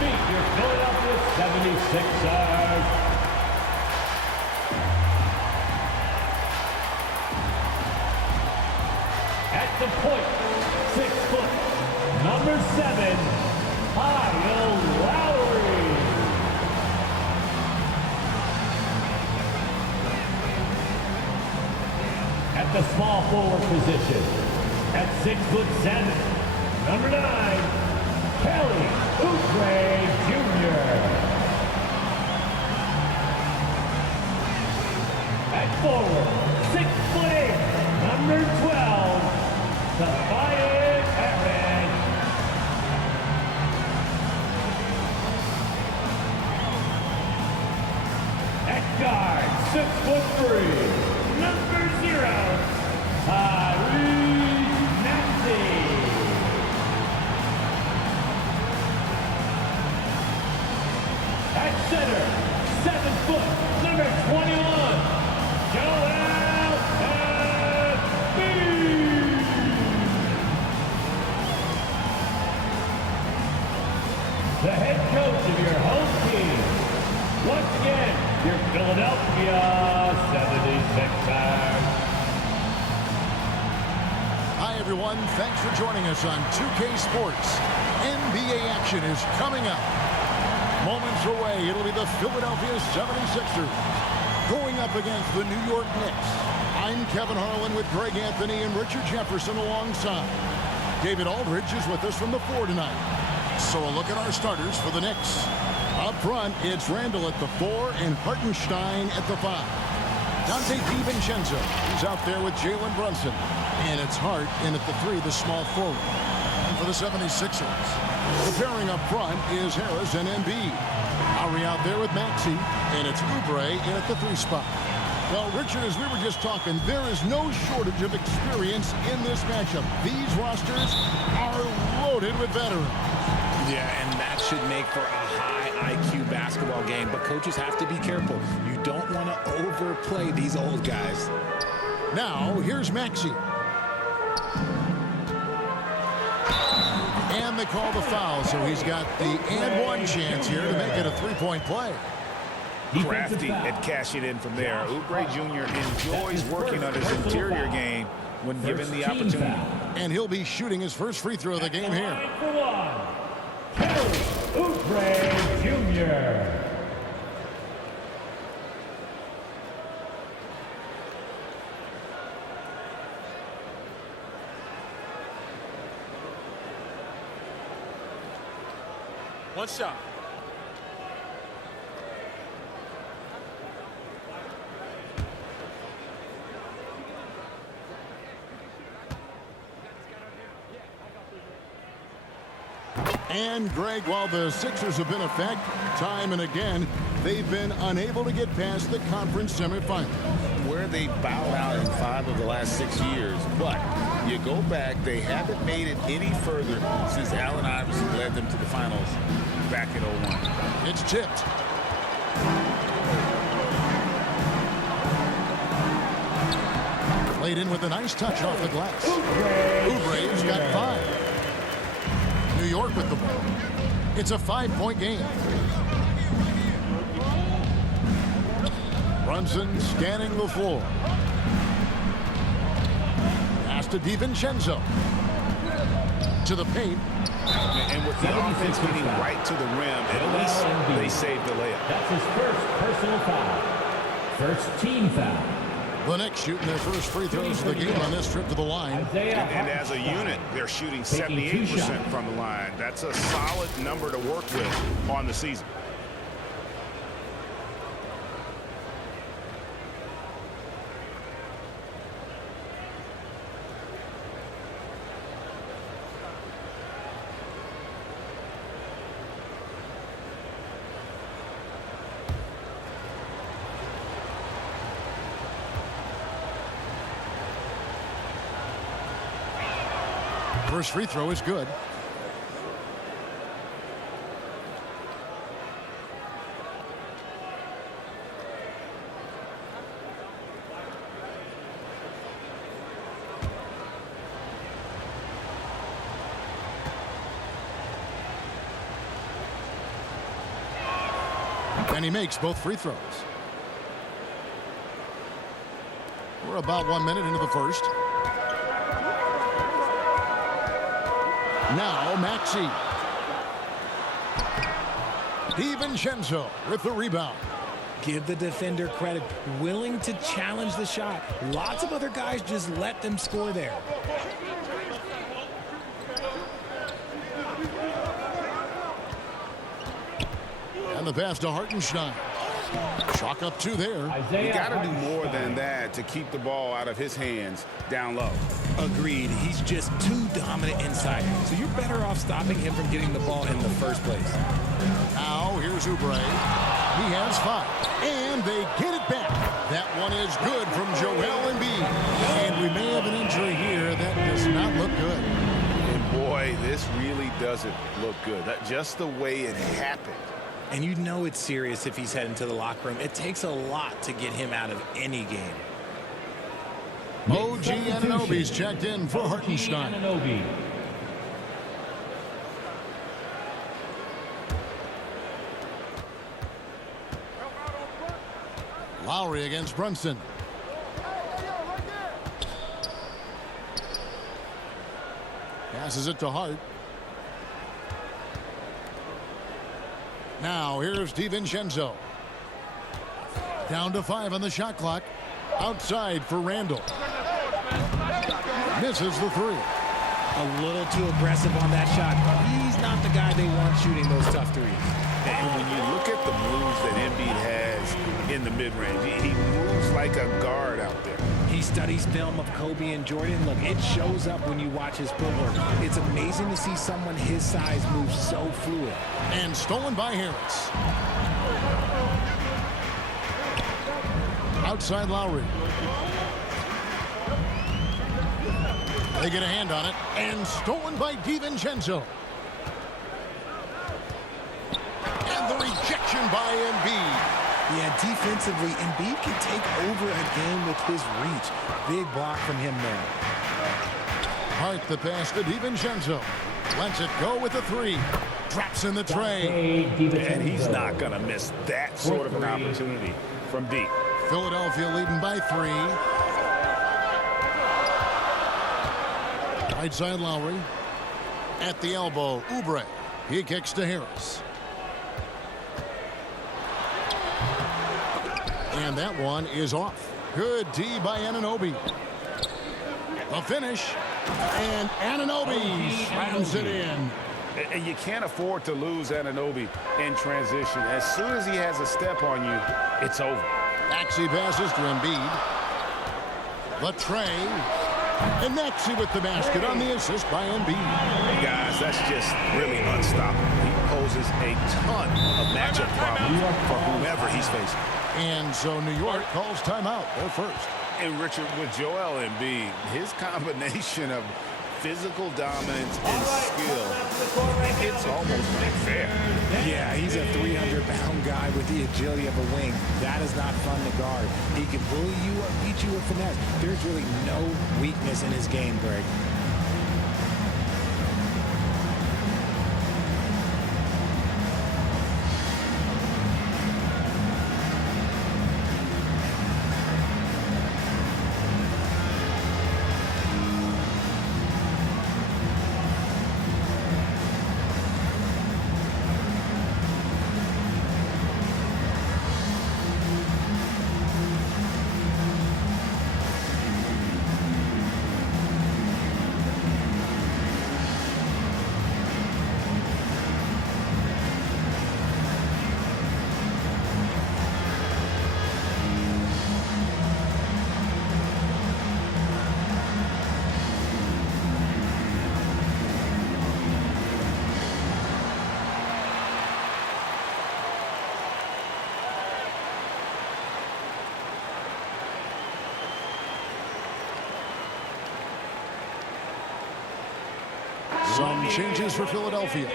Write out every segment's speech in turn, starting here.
Meet your Philadelphia 76ers. At the point, 6 foot, number 7, Kyle Lowry. At the small forward position, at 6'7", number 9, Kelly Oubre Jr. At forward, 6'8", number 12, Tobias Harris. At guard, 6'3", number 0, Tyrese Maxey. At center, 7 foot, number 21, Joel Embiid. The head coach of your home team. Once again, your Philadelphia 76ers. Hi, everyone. Thanks for joining us on 2K Sports. NBA action is coming up. Moments away, it'll be the Philadelphia 76ers going up against the New York Knicks. I'm Kevin Harlan with Greg Anthony and Richard Jefferson alongside. David Aldridge is with us from the 4 tonight. So a look at our starters for the Knicks. Up front, it's Randall at the 4 and Hartenstein at the 5. Dante DiVincenzo is out there with Jalen Brunson. And it's Hart in at the 3, the small forward. And for the 76ers, the pairing up front is Harris and Embiid. Lowry out there with Maxey, and it's Oubre in at the 3 spot. Well, Richard, as we were just talking, there is no shortage of experience in this matchup. These rosters are loaded with veterans. Yeah, and that should make for a high IQ basketball game. But coaches have to be careful. You don't want to overplay these old guys. Now, here's Maxey. And they call the foul, so he's got the and one chance here to make it a 3-point play. Crafty at cashing in from there. Oubre Jr. enjoys working on his interior game when given the opportunity. And he'll be shooting his first free throw of the game here. Kelly Oubre Jr. One shot. And Greg, while the Sixers have been a fact time and again, they've been unable to get past the conference semifinals. Where they bowed out in 5 of the last 6 years. But you go back, they haven't made it any further since Allen Iverson led them to the finals back in 01. It's tipped. Played in with a nice touch off the glass. Oubre's got 5. New York with the ball. It's a 5-point game. Brunson scanning the floor. Pass to DiVincenzo. To the paint. And with the offense getting right to the rim, at least they saved the layup. That's his first personal foul. First team foul. The Knicks shooting their first free throws of the game on this trip to the line. And as a unit, they're shooting 78% from the line. That's a solid number to work with on the season. First free throw is good. And he makes both free throws. We're about 1 minute into the first. Now Maxey. DiVincenzo with the rebound. Give the defender credit. Willing to challenge the shot. Lots of other guys just let them score there. And the pass to Hartenstein. Chalk up 2 there. You got to do more than that to keep the ball out of his hands down low. Agreed. He's just too dominant inside. So you're better off stopping him from getting the ball in the first place. Now here's Oubre. He has 5. And they get it back. That one is good from Joel Embiid. And we may have an injury here that does not look good. And boy, this really doesn't look good. Just the way it happened. And you know it's serious if he's heading to the locker room. It takes a lot to get him out of any game. OG Anunoby's checked in for Hartenstein. Anunoby. Lowry against Brunson. Passes it to Hart. Now here's DiVincenzo. Down to 5 on the shot clock. Outside for Randall. Misses the 3. A little too aggressive on that shot. He's not the guy they want shooting those tough threes. And when you look at the moves that Embiid has in the mid-range, he moves like a guard out there. He studies film of Kobe and Jordan. Look, it shows up when you watch his footwork. It's amazing to see someone his size move so fluid. And stolen by Harris. Outside Lowry. They get a hand on it. And stolen by DiVincenzo. And the rejection by Embiid. Yeah, defensively, Embiid can take over a game with his reach. Big block from him there. Hart the pass to DiVincenzo. Lets it go with the 3. Drops in the tray. And he's not going to miss that sort of an opportunity from deep. Philadelphia leading by 3. Right side Lowry. At the elbow, Oubre. He kicks to Harris. And that one is off. Good D by Anunoby. The finish. And Anunoby slams it in. And you can't afford to lose Anunoby in transition. As soon as he has a step on you, it's over. Maxey passes to Embiid. The tray. And Maxey with the basket on the assist by Embiid. Guys, that's just really unstoppable. He poses a ton of matchup problems for whomever he's facing. And so New York calls timeout. They're first. And Richard, with Joel Embiid, his combination of physical dominance and skill, it's almost unfair. Yeah, he's a 300-pound guy with the agility of a wing. That is not fun to guard. He can bully you or beat you with finesse. There's really no weakness in his game, Greg. Some changes for Philadelphia.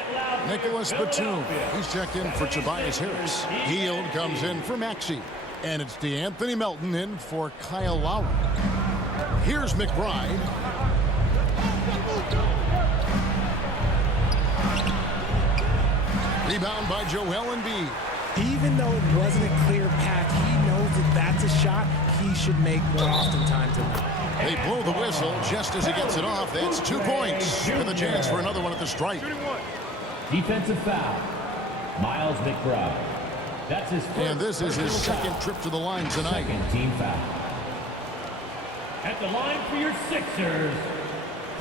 Nicholas Batum. He's checked in for Tobias Harris. Hield comes in for Maxey. And it's DeAnthony Melton in for Kyle Lowry. Here's McBride. Rebound by Joel Embiid. Even though it wasn't a clear path, he knows that that's a shot he should make more oftentimes than not. They blow the whistle just as he gets it off. That's 2 points with a chance for another one at the stripe. Defensive foul. Miles McBride. That's his first. And this is his second trip to the line tonight. Second team foul. At the line for your Sixers,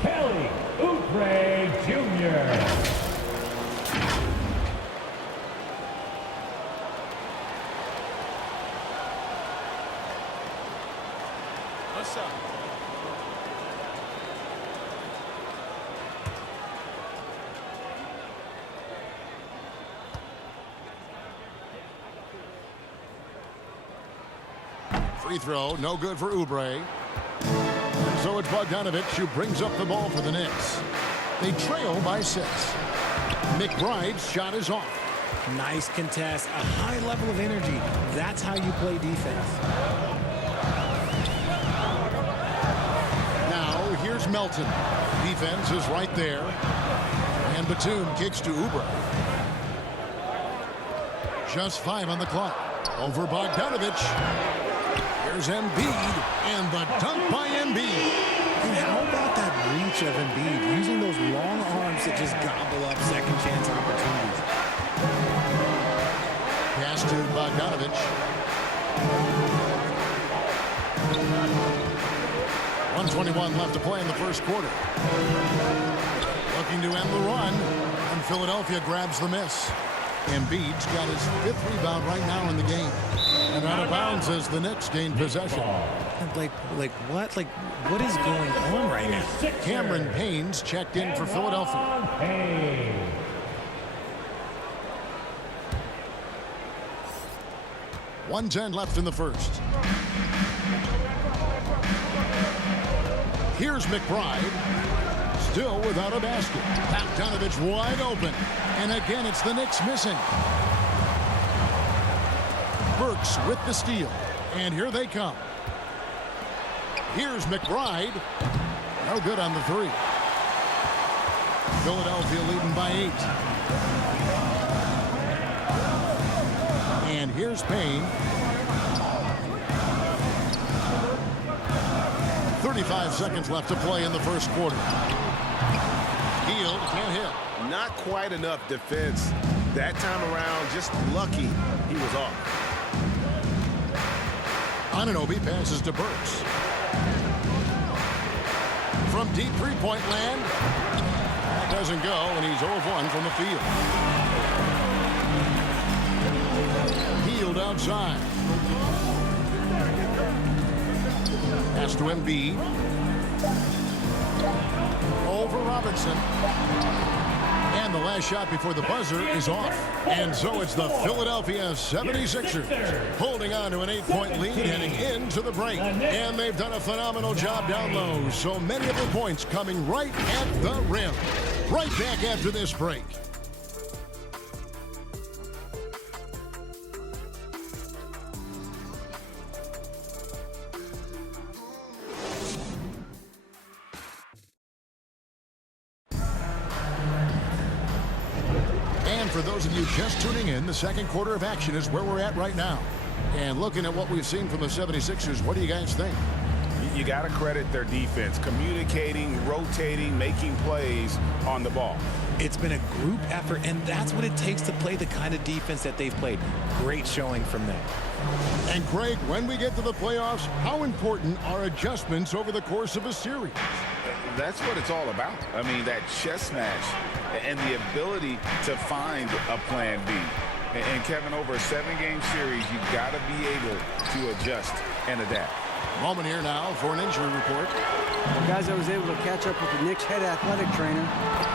Kelly Oubre Jr. What's up? Free throw, no good for Oubre. So it's Bogdanovich who brings up the ball for the Knicks. They trail by 6. McBride's shot is off. Nice contest, a high level of energy. That's how you play defense. Now here's Melton. Defense is right there. And Batum kicks to Oubre. Just 5 on the clock. Over Bogdanovich. Here's Embiid, and the dunk by Embiid. And how about that reach of Embiid, using those long arms to just gobble up second chance opportunities. Pass to Bogdanovich. 1:21 left to play in the first quarter. Looking to end the run, and Philadelphia grabs the miss. Embiid's got his 5th rebound right now in the game. And out of bounds as the Knicks gain possession. Like what? Like, what is going on right now? Cameron Payne's checked in for Philadelphia. 1:10 left in the first. Here's McBride. Still without a basket. Bogdanovich wide open. And again, it's the Knicks missing. Burks with the steal. And here they come. Here's McBride. No good on the 3. Philadelphia leading by 8. And here's Payne. 35 seconds left to play in the first quarter. Hield can't hit. Not quite enough defense that time around. Just lucky he was off. Anunoby passes to Burks. From deep three-point land. That doesn't go, and he's 0 of 1 from the field. Hield outside. Pass to Embiid. Over Robinson. And the last shot before the buzzer is off. And so it's the Philadelphia 76ers holding on to an 8-point lead heading into the break. And they've done a phenomenal job down low. So many of the points coming right at the rim. Right back after this break. For those of you just tuning in, the second quarter of action is where we're at right now. And looking at what we've seen from the 76ers, what do you guys think? You got to credit their defense, communicating, rotating, making plays on the ball. It's been a group effort, and that's what it takes to play the kind of defense that they've played. Great showing from them. And Craig, when we get to the playoffs, how important are adjustments over the course of a series? That's what it's all about. I mean, that chess match and the ability to find a plan B. And Kevin, over a 7-game series, you've got to be able to adjust and adapt. Moment here now for an injury report. Well, guys, I was able to catch up with the Knicks head athletic trainer.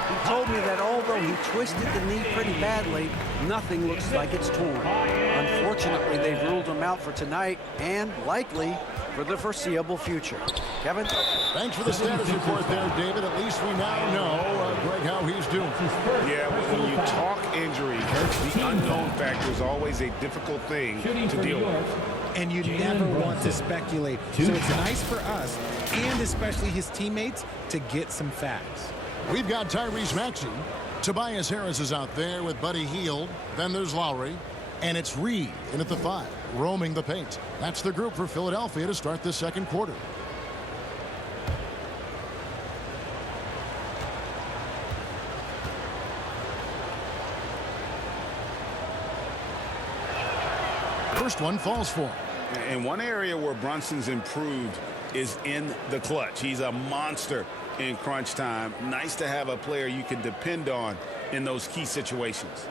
He told me that although he twisted the knee pretty badly, nothing looks like it's torn. Unfortunately, they've ruled him out for tonight and likely for the foreseeable future. Kevin? Thanks for the status report there, David. At least we now know, Greg, how he's doing. Yeah, when you talk injury, the unknown factor is always a difficult thing to deal with. And you never want to speculate. So it's nice for us, and especially his teammates, to get some facts. We've got Tyrese Maxey. Tobias Harris is out there with Buddy Hield. Then there's Lowry. And it's Reed in at the 5, roaming the paint. That's the group for Philadelphia to start the second quarter. First one falls for him. And one area where Brunson's improved is in the clutch. He's a monster in crunch time. Nice to have a player you can depend on in those key situations.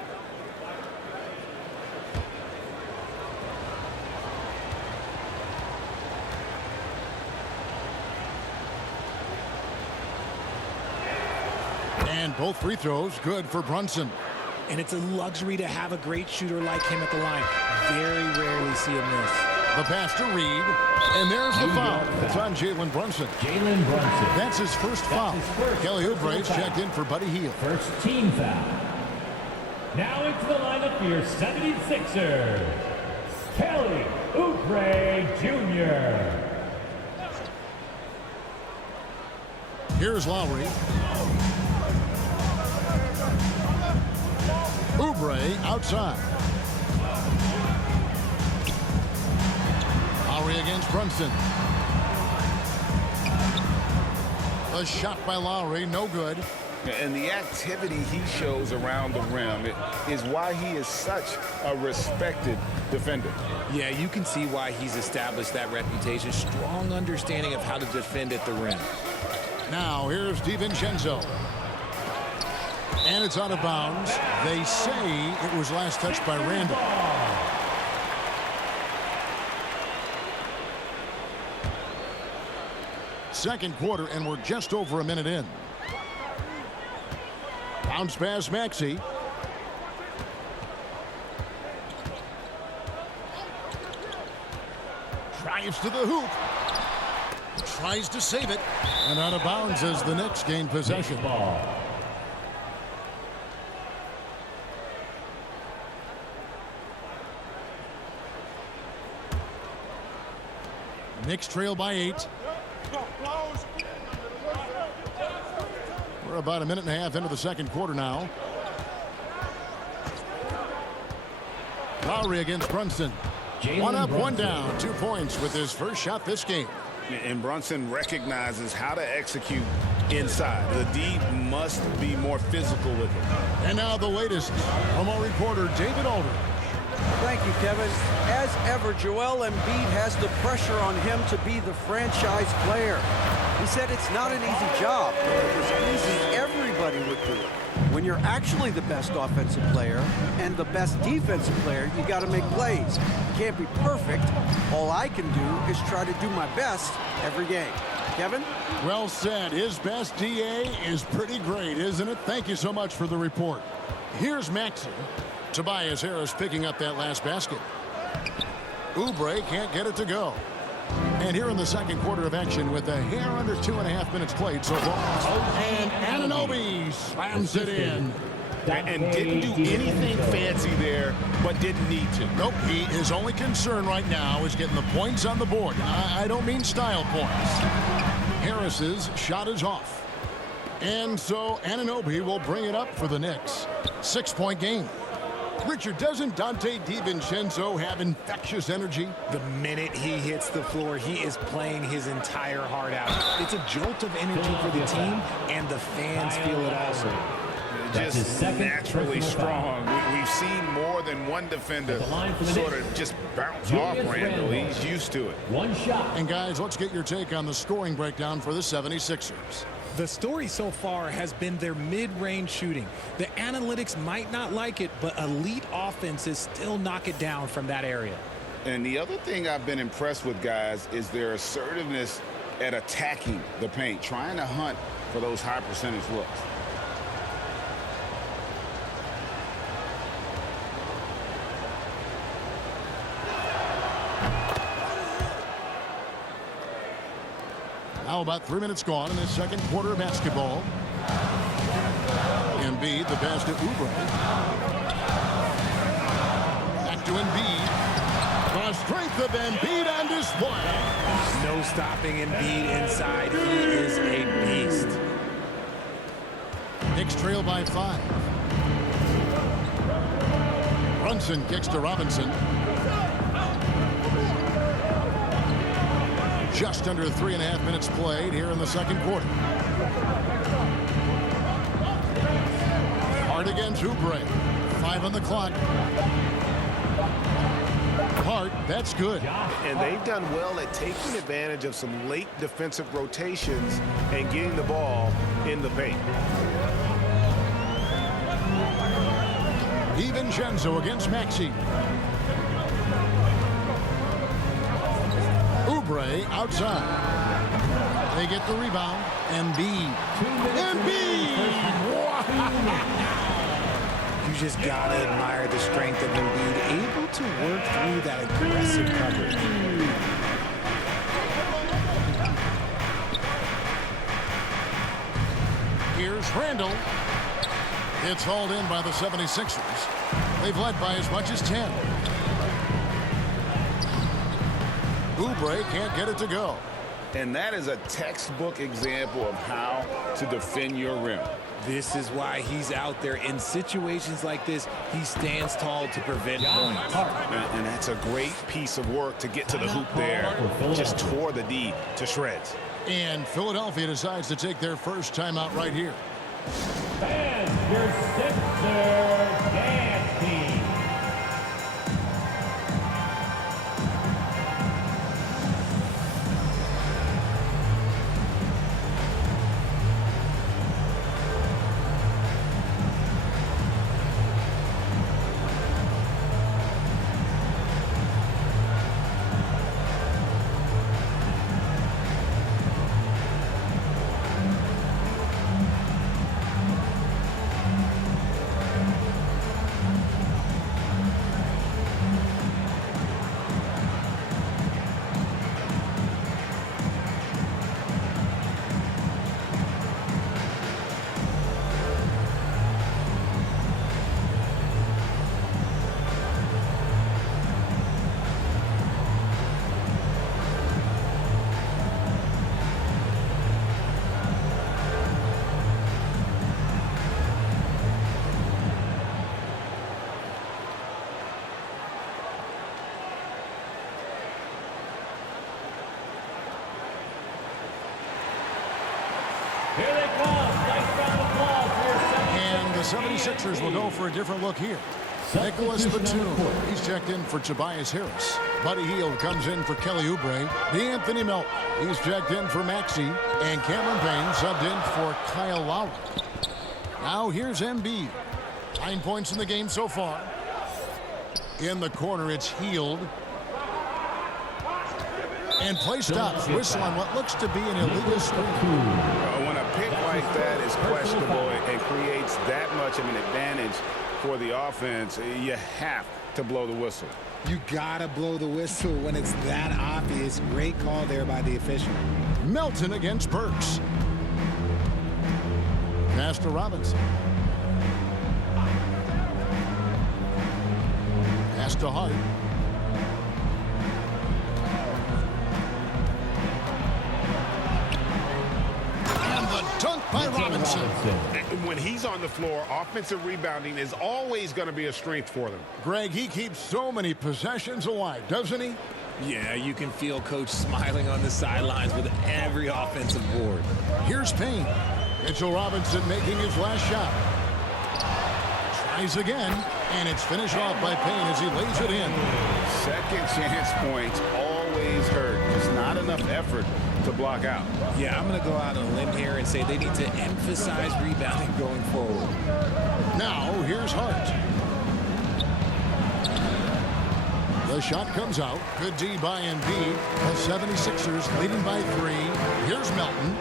And both free throws good for Brunson. And it's a luxury to have a great shooter like him at the line. Very rarely see him miss. The pass to Reed. And there's the foul. It's on Jalen Brunson. Jalen Brunson. That's his first foul. Kelly Oubre's checked in for Buddy Hield. First team foul. Now into the lineup for your 76ers. Kelly Oubre Jr. Here's Lowry. Oubre outside. Lowry against Brunson. A shot by Lowry, no good. And the activity he shows around the rim is why he is such a respected defender. Yeah, you can see why he's established that reputation. Strong understanding of how to defend at the rim. Now here's DiVincenzo. And it's out of bounds. They say it was last touched by Randall. Second quarter, and we're just over a minute in. Bounce pass Maxey. Drives to the hoop. Tries to save it. And out of bounds as the Knicks gain possession. Knicks trail by 8. We're about a minute and a half into the second quarter now. Lowry against Brunson. One up, one down. 2 points with his first shot this game. And Brunson recognizes how to execute inside. The D must be more physical with it. And now the latest from our reporter, David Aldridge. Thank you, Kevin. As ever, Joel Embiid has the pressure on him to be the franchise player. He said it's not an easy job. If it was easy, everybody would do it. When you're actually the best offensive player and the best defensive player, you got to make plays. You can't be perfect. All I can do is try to do my best every game. Kevin? Well said. His best DA is pretty great, isn't it? Thank you so much for the report. Here's Maxey. Tobias Harris picking up that last basket. Oubre can't get it to go. And here in the second quarter of action with a hair under 2.5 minutes played so far. And Anunoby slams it in. And didn't do anything fancy there, but didn't need to. Nope, his only concern right now is getting the points on the board. I don't mean style points. Harris's shot is off. And so Anunoby will bring it up for the Knicks. 6-point game. Richard, doesn't Dante DiVincenzo have infectious energy? The minute he hits the floor, he is playing his entire heart out. It's a jolt of energy for the team, and the fans feel it also. Just naturally strong. We've seen more than one defender sort of just bounce off Randall. He's used to it. One shot. And guys, let's get your take on the scoring breakdown for the 76ers. The story so far has been their mid-range shooting. The analytics might not like it, but elite offenses still knock it down from that area. And the other thing I've been impressed with, guys, is their assertiveness at attacking the paint, trying to hunt for those high percentage looks. Now about 3 minutes gone in this second quarter of basketball. Embiid, the pass to Oubre. Back to Embiid. The strength of Embiid on display. No stopping Embiid inside. He is a beast. Knicks trail by 5. Brunson kicks to Robinson. Just under 3.5 minutes played here in the second quarter. Hart against Oubre. 5 on the clock. Hart, that's good. And they've done well at taking advantage of some late defensive rotations and getting the ball in the paint. DiVincenzo against Maxey. Oubre outside. They get the rebound. Embiid. You just gotta admire the strength of Embiid, able to work through that aggressive coverage. Here's Randall. It's hauled in by the 76ers. They've led by as much as 10. Oubre can't get it to go. And that is a textbook example of how to defend your rim. This is why he's out there in situations like this. He stands tall to prevent points. And that's a great piece of work to get to the hoop there. Just tore the D to shreds. And Philadelphia decides to take their first timeout right here. And your Sixers dance team. Here they come. Nice round of applause for your 76ers. And the 76ers will go for a different look here. Nicholas Batum, he's checked in for Tobias Harris. Buddy Hield comes in for Kelly Oubre. D'Anthony Melton, he's checked in for Maxey. And Cameron Payne subbed in for Kyle Lowry. Now here's Embiid. 9 points in the game so far. In the corner, it's Hield. And play stops. Whistle on what looks to be an illegal screen. When a pick like that is questionable and creates that much of an advantage for the offense, you have to blow the whistle. You gotta blow the whistle when it's that obvious. Great call there by the official. Melton against Burks. Pass to Robinson. Pass to Hart. And the dunk by Robinson. When he's on the floor, offensive rebounding is always going to be a strength for them. Greg, he keeps so many possessions alive, doesn't he? Yeah, you can feel Coach smiling on the sidelines with every offensive board. Here's Payne. Mitchell Robinson making his last shot. Tries again, and it's finished off by Payne as he lays it in. Second chance points always hurt. Just not enough effort to block out. Yeah, I'm going to go out on a limb here and say they need to emphasize rebounding going forward. Now, here's Hart. The shot comes out. Good D by Embiid. The 76ers leading by 3. Here's Melton.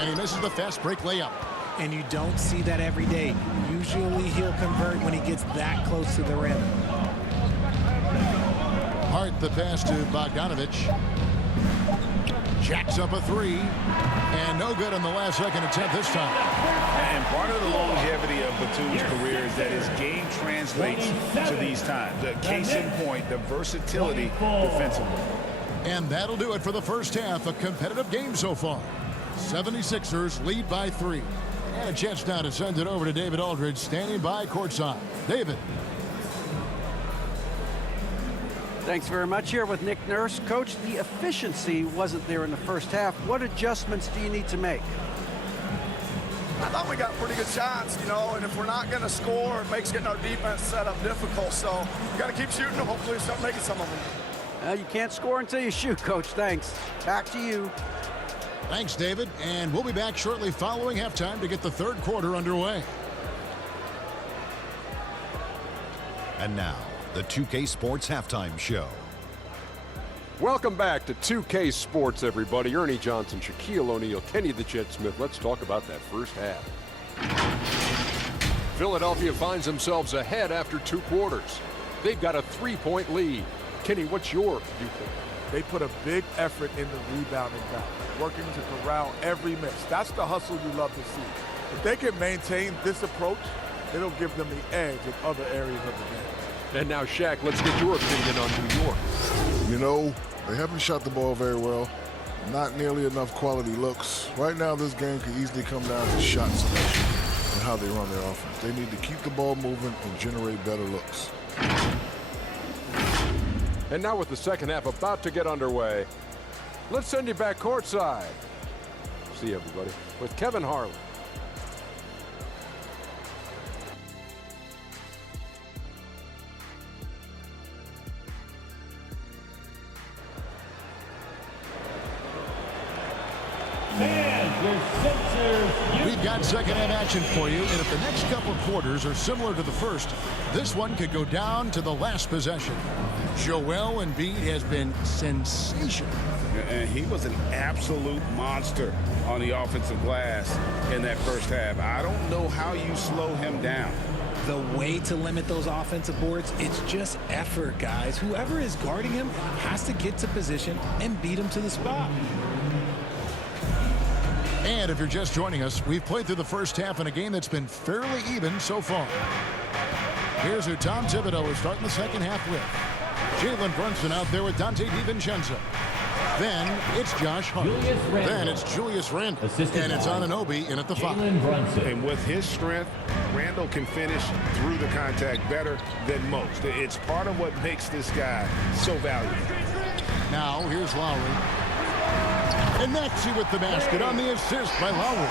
And he misses the fast break layup. And you don't see that every day. Usually he'll convert when he gets that close to the rim. Hart the pass to Bogdanovich. Jacks up a 3. And no good on the last second attempt this time. And part of the longevity of Batum's career is that his game translates to these times. The case in point, the versatility defensively. And that'll do it for the first half. A competitive game so far. 76ers lead by 3. And a chance now to send it over to David Aldridge, standing by courtside. David. Thanks very much. Here with Nick Nurse. Coach, the efficiency wasn't there in the first half. What adjustments do you need to make? I thought we got pretty good shots, you know, and if we're not going to score, it makes getting our defense set up difficult. So we got to keep shooting them. Hopefully start making some of them. Well, you can't score until you shoot, Coach. Thanks. Back to you. Thanks, David. And we'll be back shortly following halftime to get the third quarter underway. And now, the 2K Sports Halftime Show. Welcome back to 2K Sports, everybody. Ernie Johnson, Shaquille O'Neal, Kenny the Jet Smith. Let's talk about that first half. Philadelphia finds themselves ahead after 2 quarters. They've got a 3-point lead. Kenny, what's your viewpoint? They put a big effort in the rebounding battle, working to corral every miss. That's the hustle you love to see. If they can maintain this approach, it'll give them the edge in other areas of the game. And now, Shaq, let's get your opinion on New York. You know, they haven't shot the ball very well. Not nearly enough quality looks. Right now, this game could easily come down to shot selection and how they run their offense. They need to keep the ball moving and generate better looks. And now with the second half about to get underway, let's send you back courtside. See everybody with Kevin Harlan. We've got second half action for you, and if the next couple quarters are similar to the first, this one could go down to the last possession. Joel Embiid has been sensational. And he was an absolute monster on the offensive glass in that first half. I don't know how you slow him down. The way to limit those offensive boards, it's just effort, guys. Whoever is guarding him has to get to position and beat him to the spot. And if you're just joining us, we've played through the first half in a game that's been fairly even so far. Here's who Tom Thibodeau is starting the second half with. Jalen Brunson out there with Dante DiVincenzo. Then it's Josh Hart. Then it's Julius Randle. And it's Anunoby in at the 5. And with his strength, Randle can finish through the contact better than most. It's part of what makes this guy so valuable. Now here's Lowry. And Maxey with the basket on the assist by Lowry.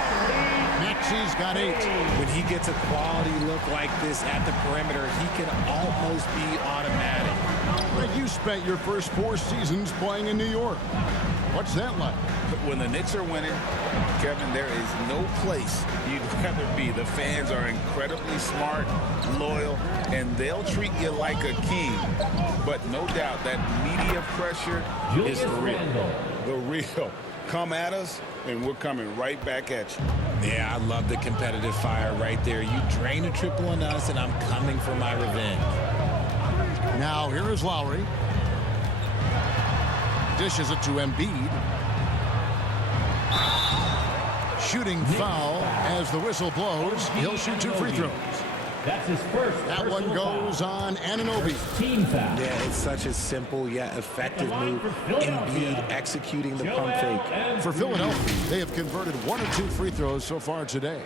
Maxey's got 8. When he gets a quality look like this at the perimeter, he can almost be automatic. But you spent your first 4 seasons playing in New York. What's that like? When the Knicks are winning, Kevin, there is no place you'd rather be. The fans are incredibly smart, loyal, and they'll treat you like a king. But no doubt that media pressure is real. The real. Come at us, and we're coming right back at you. Yeah, I love the competitive fire right there. You drain a triple on us, and I'm coming for my revenge. Now here is Lowry. Dishes it to Embiid. Shooting foul as the whistle blows. He'll shoot 2 free throws. That's his first. That one goes on Anunoby. Team foul. Yeah, it's such a simple yet effective move. Embiid executing the pump fake. For Philadelphia, they have converted 1 or 2 free throws so far today.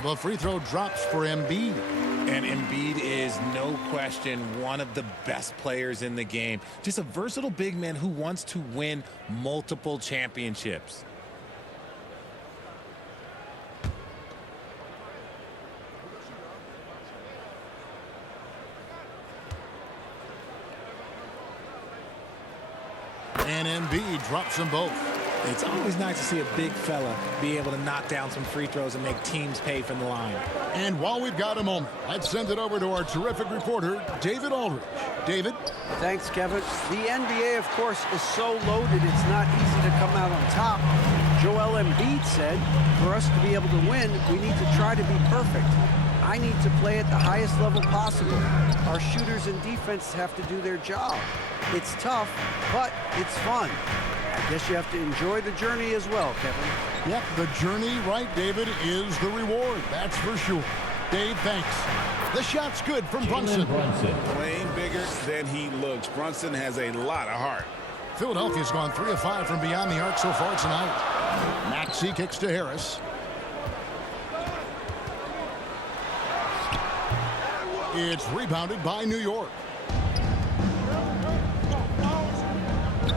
The free throw drops for Embiid. And Embiid is, no question, one of the best players in the game. Just a versatile big man who wants to win multiple championships. And Embiid drops them both. It's always nice to see a big fella be able to knock down some free throws and make teams pay from the line. And while we've got a moment, let's send it over to our terrific reporter, David Aldridge. David? Thanks, Kevin. The NBA, of course, is so loaded, it's not easy to come out on top. Joel Embiid said, for us to be able to win, we need to try to be perfect. I need to play at the highest level possible. Our shooters and defense have to do their job. It's tough, but it's fun. I guess you have to enjoy the journey as well, Kevin. Yep, the journey, right, David, is the reward. That's for sure. Dave, thanks. The shot's good from Brunson. Playing bigger than he looks. Brunson has a lot of heart. Philadelphia's gone 3 of 5 from beyond the arc so far tonight. Maxey kicks to Harris. It's rebounded by New York.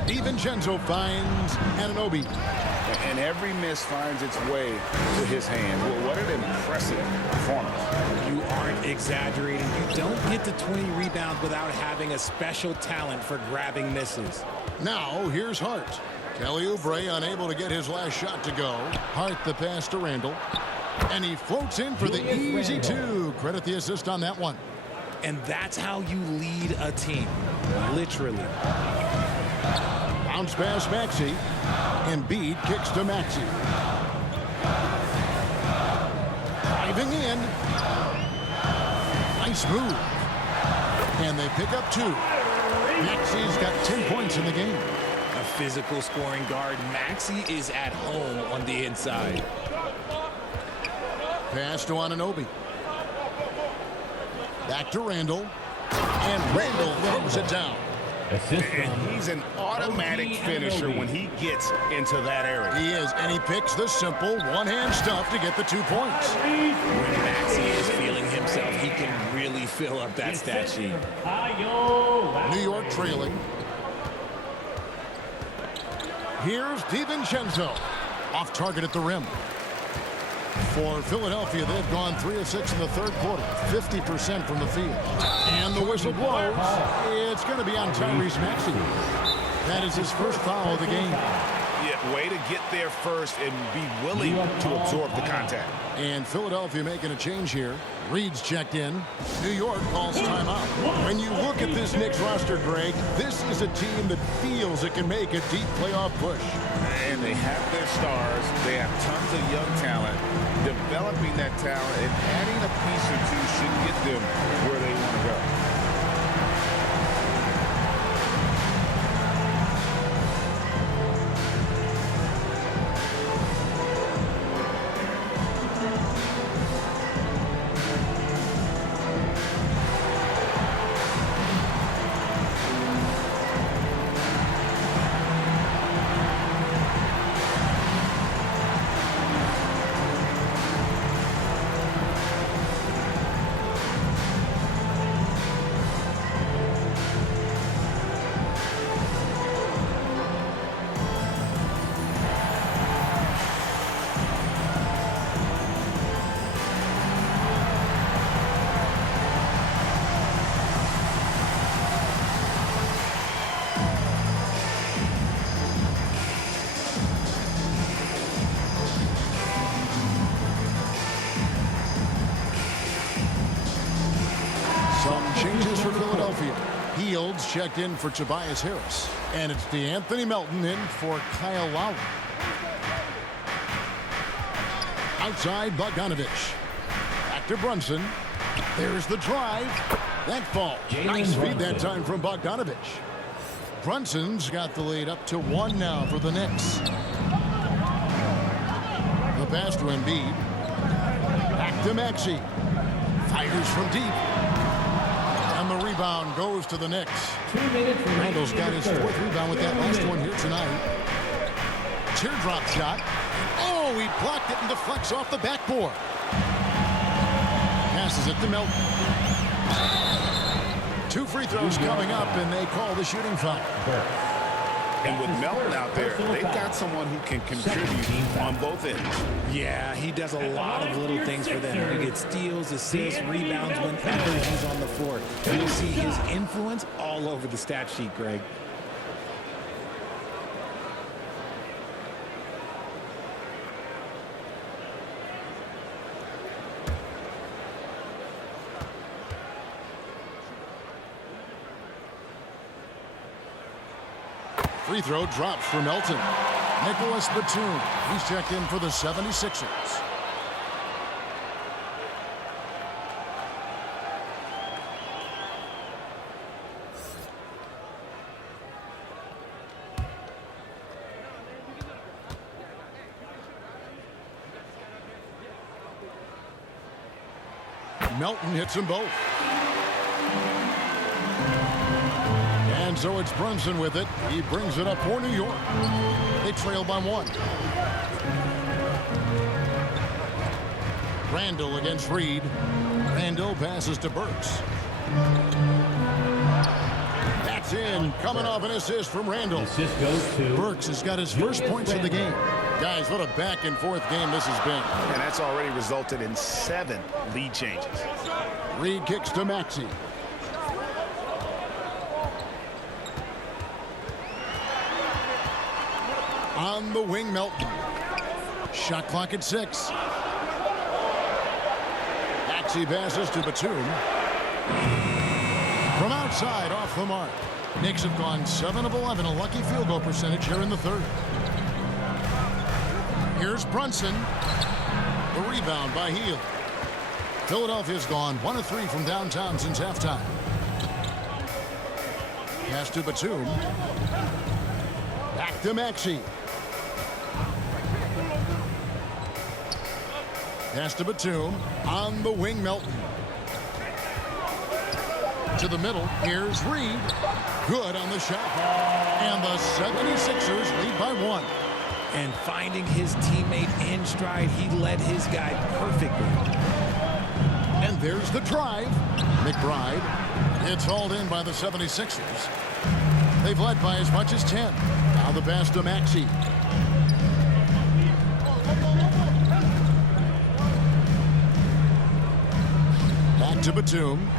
DiVincenzo finds Anunoby. And every miss finds its way to his hand. Well, what an impressive performance. You aren't exaggerating. You don't get to 20 rebounds without having a special talent for grabbing misses. Now, here's Hart. Kelly Oubre unable to get his last shot to go. Hart the pass to Randall. And he floats in for the easy two. Credit the assist on that one. And that's how you lead a team. Literally. Bounce pass Maxey. Embiid kicks to Maxey. Driving in. Nice move. And they pick up 2. Maxey's got 10 points in the game. A physical scoring guard. Maxey is at home on the inside. Pass to Anunoby. Back to Randall. And Randall throws it down. And he's an automatic finisher when he gets into that area. He is, and he picks the simple one-hand stuff to get the 2 points. When Maxey is feeling himself, he can really fill up that stat sheet. New York trailing. Here's DiVincenzo. Off target at the rim. For Philadelphia, they've gone 3 of 6 in the third quarter, 50% from the field. And the whistle blows. It's going to be on Tyrese Maxey. That is his first foul of the game. Yeah, way to get there first and be willing to absorb the contact. And Philadelphia making a change here. Reed's checked in. New York calls timeout. When you look at this Knicks roster, Greg, this is a team that feels it can make a deep playoff push. And they have their stars. They have tons of young talent. Developing that talent and adding a piece or two should get them where they want to go. Changes for Philadelphia. Fields checked in for Tobias Harris. And it's DeAnthony Melton in for Kyle Lowry. Outside Bogdanovich. Back to Brunson. There's the drive. That falls. Nice feed that time from Bogdanovich. Brunson's got the lead up to 1 now for the Knicks. The pass to Embiid. Back to Maxey. Fires from deep. And the rebound goes to the Knicks. Randall's got his 4th rebound with that last one here tonight. Teardrop shot. Oh, he blocked it and deflects off the backboard. Passes it to Melton. 2 free throws coming up, and they call the shooting foul. And with Melton out there, they've got someone who can contribute on both ends. Yeah, he does a lot of little things for them. He gets steals, assists, rebounds whenever he's on the floor. You'll see his influence all over the stat sheet, Greg. Free throw drops for Melton. Nicholas Batum. He's checked in for the 76ers. Melton hits them both. And so it's Brunson with it. He brings it up for New York. They trail by 1. Randall against Reed. Randall passes to Burks. That's in. Coming off an assist from Randall. Assist goes to Burks has got his first points of the game. Guys, what a back-and-forth game this has been. And that's already resulted in 7 lead changes. Reed kicks to Maxey. On the wing, Melton. Shot clock at 6. Maxey passes to Batum. From outside, off the mark. Knicks have gone 7 of 11, a lucky field goal percentage here in the third. Here's Brunson. The rebound by Hield. Philadelphia's gone 1 of 3 from downtown since halftime. Pass to Batum. Back to Maxey. Pass to Batum. On the wing, Melton. To the middle. Here's Reed. Good on the shot. And the 76ers lead by 1. And finding his teammate in stride, he led his guy perfectly. And there's the drive. McBride. It's hauled in by the 76ers. They've led by as much as 10. Now the pass to Maxey. Back to Batum.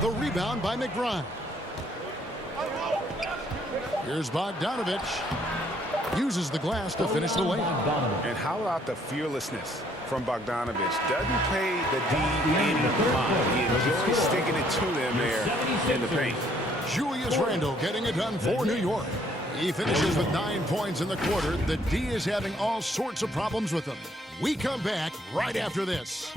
The rebound by McBride. Here's Bogdanovich. Uses the glass to finish the way. And how about the fearlessness from Bogdanovich? Doesn't pay the D any mind. He enjoys sticking it to them there in the paint. Julius Randle getting it done for New York. He finishes with 9 points in the quarter. The D is having all sorts of problems with him. We come back right after this.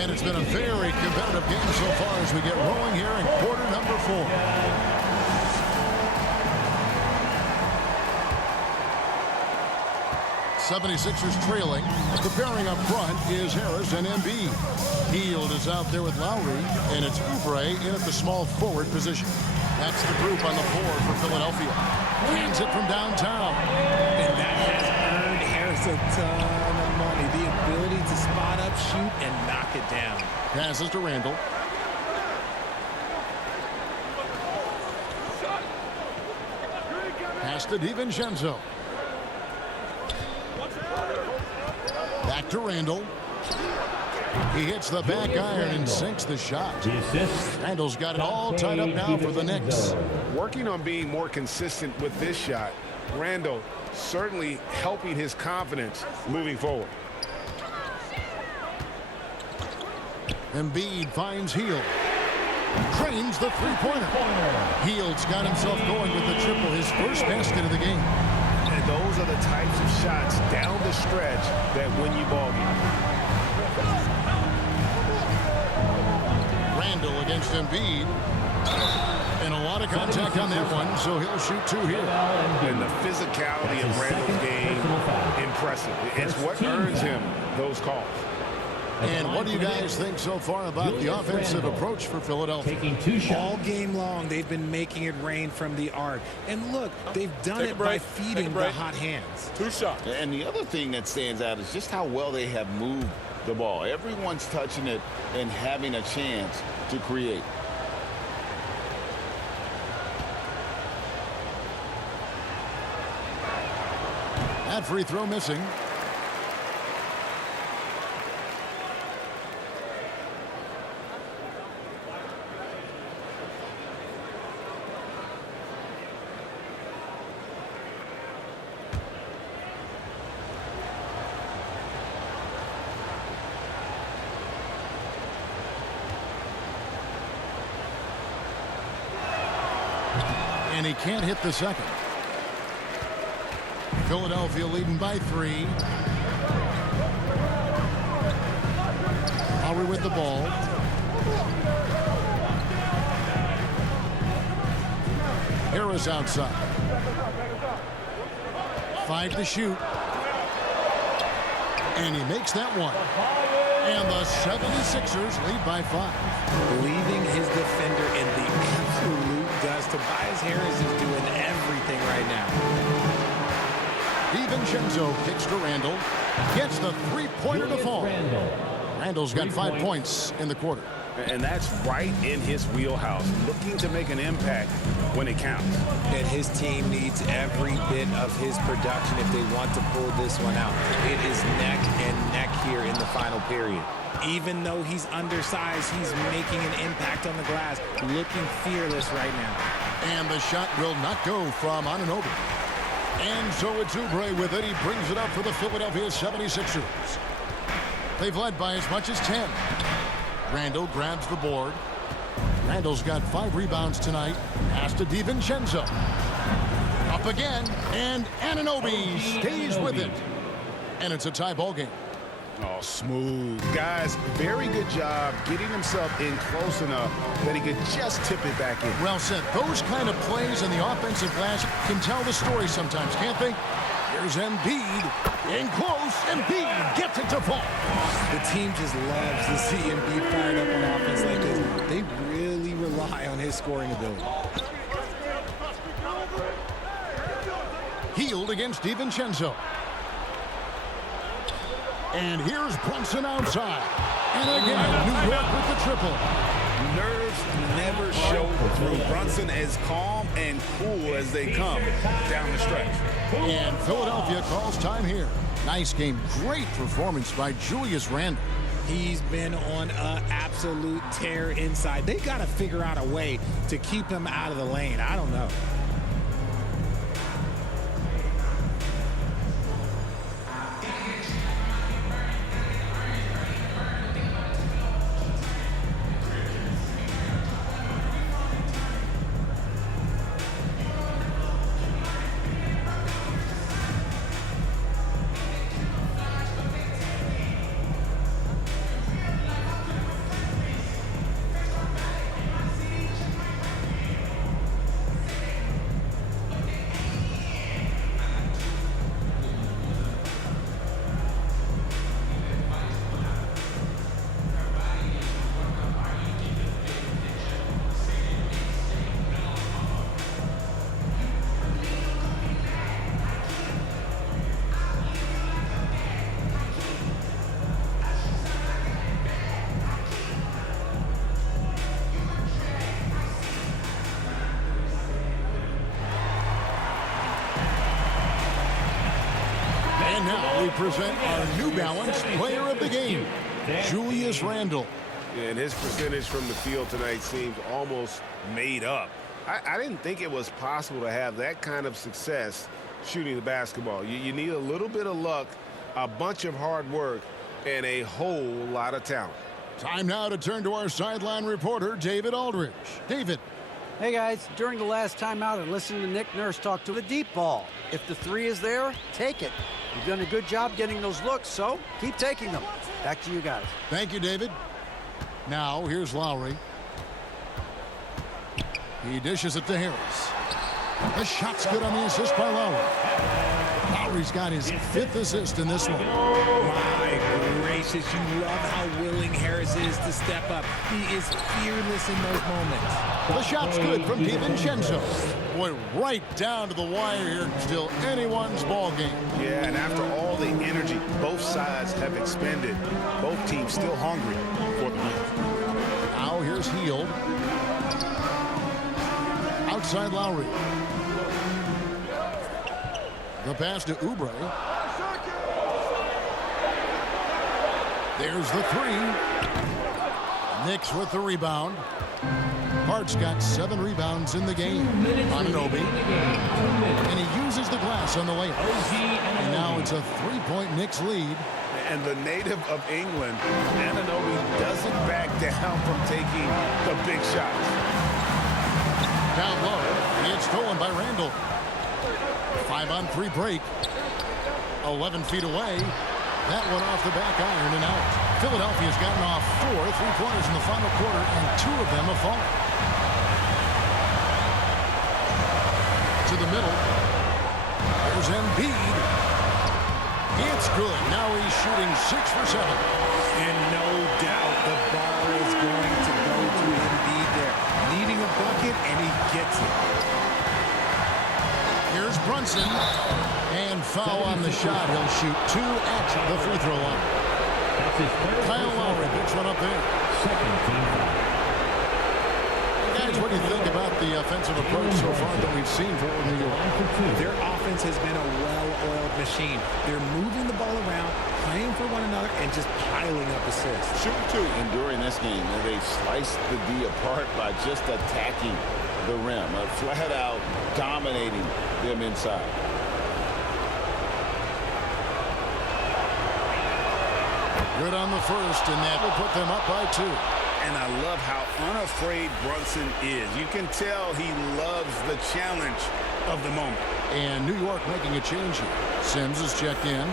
And it's been a very competitive game so far as we get rolling here in quarter number 4. '76ers trailing. Preparing up front is Harris and Embiid. Hield is out there with Lowry, and it's Oubre in at the small forward position. That's the group on the floor for Philadelphia. Hands it from downtown. And that has earned Harris a ton of money. The ability to spot up, shoot, and knock it down. Passes to Randall. Pass to DiVincenzo. Back to Randall. He hits the back iron and sinks the shot. Randall's got it all tied up now for the Knicks. Working on being more consistent with this shot. Randall certainly helping his confidence moving forward. Embiid finds Hield. Trains the three-pointer. Hield's got himself going with the triple, his first basket of the game. And those are the types of shots down the stretch that win you ball games. Randall against Embiid. And a lot of contact on that one, so he'll shoot 2 here. And the physicality of Randall's game, impressive. It's what earns him those calls. And what do you guys think so far about the offensive approach for Philadelphia? All game long, they've been making it rain from the arc. And look, they've done it by feeding the hot hands. 2 shots. And the other thing that stands out is just how well they have moved the ball. Everyone's touching it and having a chance to create. That free throw missing. And he can't hit the second. Philadelphia leading by 3. Lowry with the ball. Harris outside. 5 to shoot. And he makes that one. And the 76ers lead by 5. Leaving his defender in the absolute dust. Tobias Harris is doing everything right now. DiVincenzo kicks to Randall. Gets the three-pointer to fall. Randall's got 5 points in the quarter. And that's right in his wheelhouse, looking to make an impact when it counts. And his team needs every bit of his production if they want to pull this one out. It is neck and neck here in the final period. Even though he's undersized, he's making an impact on the glass, looking fearless right now. And the shot will not go from Anunoby. And so it's Oubre with it. He brings it up for the Philadelphia 76ers. They've led by as much as 10. Randall grabs the board. Randall's got 5 rebounds tonight. Pass to DiVincenzo. Up again, and Anunoby stays with it. And it's a tie ball game. Oh, smooth. Guys, very good job getting himself in close enough that he could just tip it back in. Well said. Those kind of plays in the offensive glass can tell the story sometimes, can't they? Here's Embiid. In close. Embiid gets it to fall. The team just loves to see Embiid fired up on offense like this. They really rely on his scoring ability. Hield against DiVincenzo. And here's Brunson outside. And again, New York with the triple. Nerves never show through. Brunson as calm and cool as they come down the stretch. And Philadelphia calls time here. Nice game. Great performance by Julius Randle. He's been on an absolute tear inside. They got to figure out a way to keep him out of the lane. I don't know. And now we present our New Balance player of the game, Julius Randle. And his percentage from the field tonight seems almost made up. I didn't think it was possible to have that kind of success shooting the basketball. You need a little bit of luck, a bunch of hard work, and a whole lot of talent. Time now to turn to our sideline reporter, David Aldridge. David. Hey, guys. During the last timeout, I listened to Nick Nurse talk to the deep ball. If the 3 is there, take it. You've done a good job getting those looks, so keep taking them. Back to you guys. Thank you, David. Now, here's Lowry. He dishes it to Harris. The shot's good on the assist by Lowry. Lowry's got his 5th assist in this one. My gracious, you love how willing Harris is to step up. He is fearless in those moments. The shot's good from DiVincenzo. Boy, right down to the wire here. Still anyone's ball game. Yeah, and after all the energy both sides have expended, both teams still hungry for the win. Now here's Hield. Outside Lowry. The pass to Oubre. There's the 3. Knicks with the rebound. Hart's got 7 rebounds in the game. Anunoby. And he uses the glass on the layup. And now it's a 3-point Knicks lead. And the native of England, Anunoby doesn't back down from taking the big shots. Down low. It's stolen by Randall. 5-on-3 break. 11 feet away. That one off the back iron and out. Philadelphia's gotten off 4 3-pointers in the final quarter, and 2 of them have fallen. To the middle. There's Embiid. It's good. Now he's shooting 6 for 7. And no doubt the ball is going to go to Embiid there. Needing a bucket, and he gets it. Here's Brunson. And foul on the shot. He'll shoot 2 at the free throw line. That's his third. Kyle Lowry picks one up there. Second team foul. Guys, what do you think about the offensive approach so far that we've seen for New York? Their offense has been a well-oiled machine. They're moving the ball around, playing for one another, and just piling up assists. Shooting 2. And during this game, they sliced the D apart by just attacking the rim, flat out dominating them inside. Good on the first, and that will put them up by 2. And I love how unafraid Brunson is. You can tell he loves the challenge of the moment. And New York making a change here. Sims is checked in.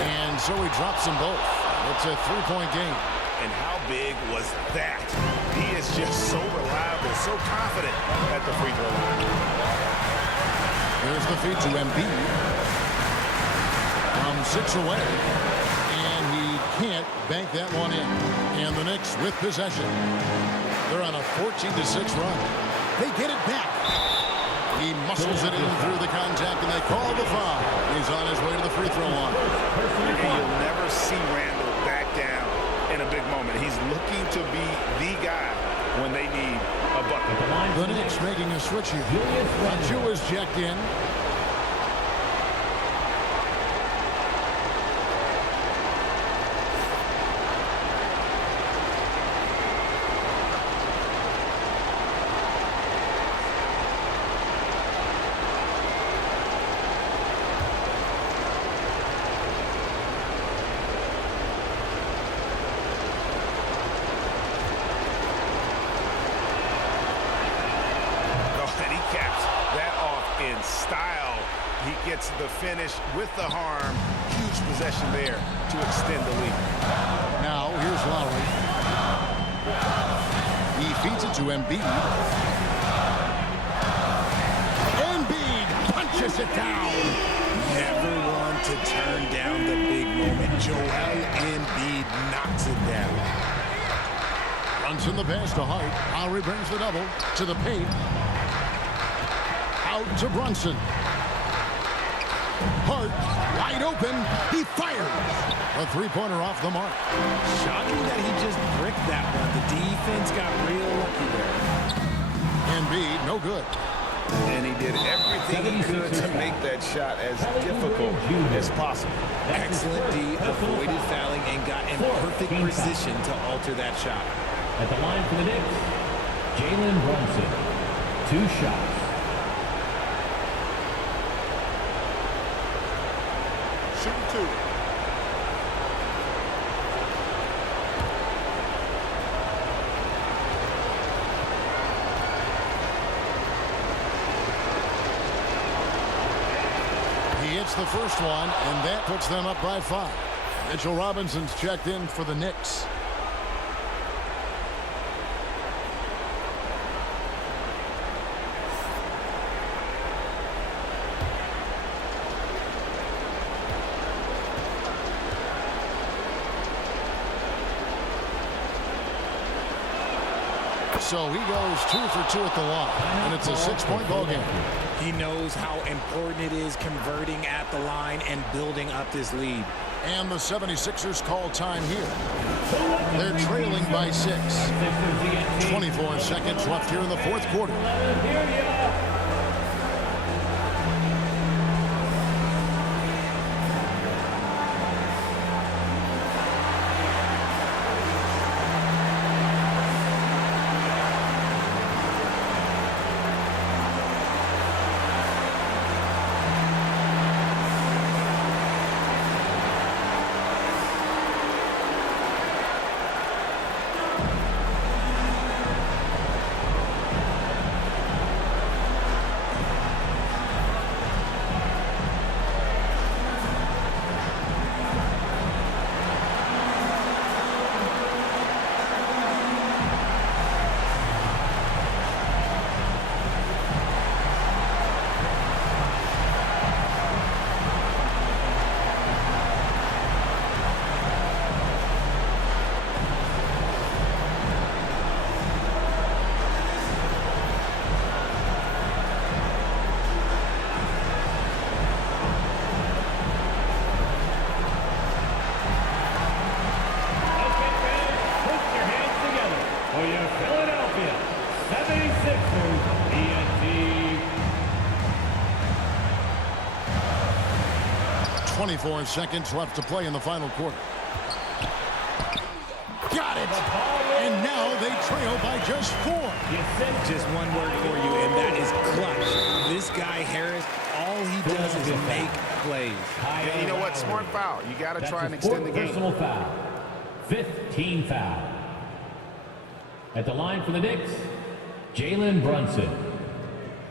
And so he drops them both. It's a 3-point game. And how big was that? He is just so reliable, so confident at the free throw line. There's the feed to Embiid. From 6 away. And he can't bank that one in. And the Knicks with possession. They're on a 14-6 run. They get it back. He muscles it in through the contact, and they call the foul. He's on his way to the free throw line. And you'll never see Randall back down in a big moment. He's looking to be the guy when they need a bucket. The Knicks making a switch here. Achua's checked in. In style, he gets the finish with the harm. Huge possession there to extend the lead. Now here's Lowry. He feeds it to Embiid. Embiid punches it down. Never one to turn down the big moment. Joel Embiid knocks it down. Brunson the pass to Hart. Lowry brings the double to the paint. Out to Brunson. Hart wide open. He fires. A 3-pointer off the mark. Shocking that he just bricked that one. The defense got real lucky there. Embiid, no good. And he did everything he could to make that shot as difficult as possible. Excellent D, avoided fouling, and got in perfect position to alter that shot. At the line for the Knicks, Jalen Brunson. 2 shots. Shooting 2. He hits the first one, and that puts them up by 5. Mitchell Robinson's checked in for the Knicks. So he goes 2 for 2 at the line, and it's a 6-point ball game. He knows how important it is converting at the line and building up this lead. And the 76ers call time here. They're trailing by 6. 24 seconds left here in the 4th quarter. 24 seconds left to play in the final quarter. Got it! And now they trail by just 4. Just one word for you, and that is clutch. This guy, Harris, all he does is make plays. Yeah, you know what? Smart foul. You got to try and extend the game. Personal foul. 15 foul. At the line for the Knicks, Jalen Brunson.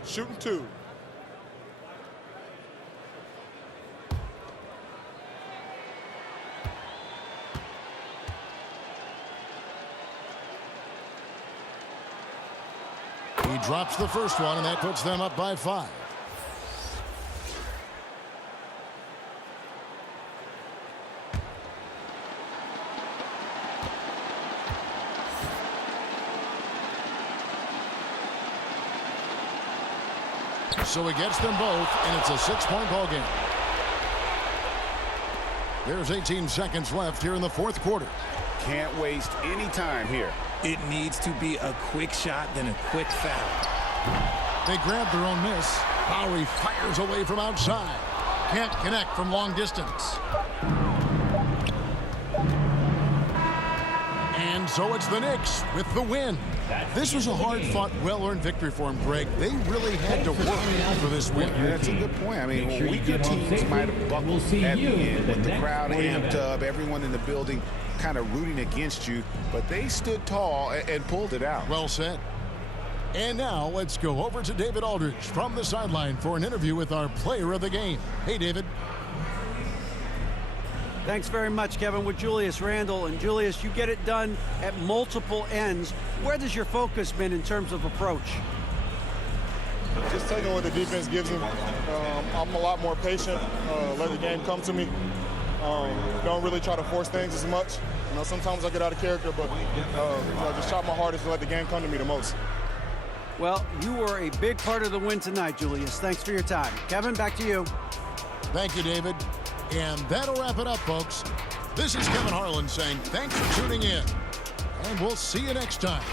Shooting 2. He drops the first one, and that puts them up by 5. So he gets them both, and it's a 6-point ball game. There's 18 seconds left here in the fourth quarter. Can't waste any time here. It needs to be a quick shot, then a quick foul. They grab their own miss. Lowry fires away from outside. Can't connect from long distance. And so it's the Knicks with the win. This was a hard-fought, well-earned victory for them, Greg. They really had to work for this win. Yeah, that's a good point. I mean, weaker teams might have buckled at the end with the crowd amped up, everyone in the building kind of rooting against you, but they stood tall and pulled it out. Well said. And now let's go over to David Aldridge from the sideline for an interview with our player of the game. Hey, David. Thanks very much, Kevin, with Julius Randle. And Julius, you get it done at multiple ends. Where has your focus been in terms of approach? Just taking what the defense gives me. I'm a lot more patient, let the game come to me. Don't really try to force things as much. You know, sometimes I get out of character, but just try my hardest to let the game come to me the most. Well, you were a big part of the win tonight, Julius. Thanks for your time. Kevin, back to you. Thank you, David. And that'll wrap it up, folks. This is Kevin Harlan saying thanks for tuning in. And we'll see you next time.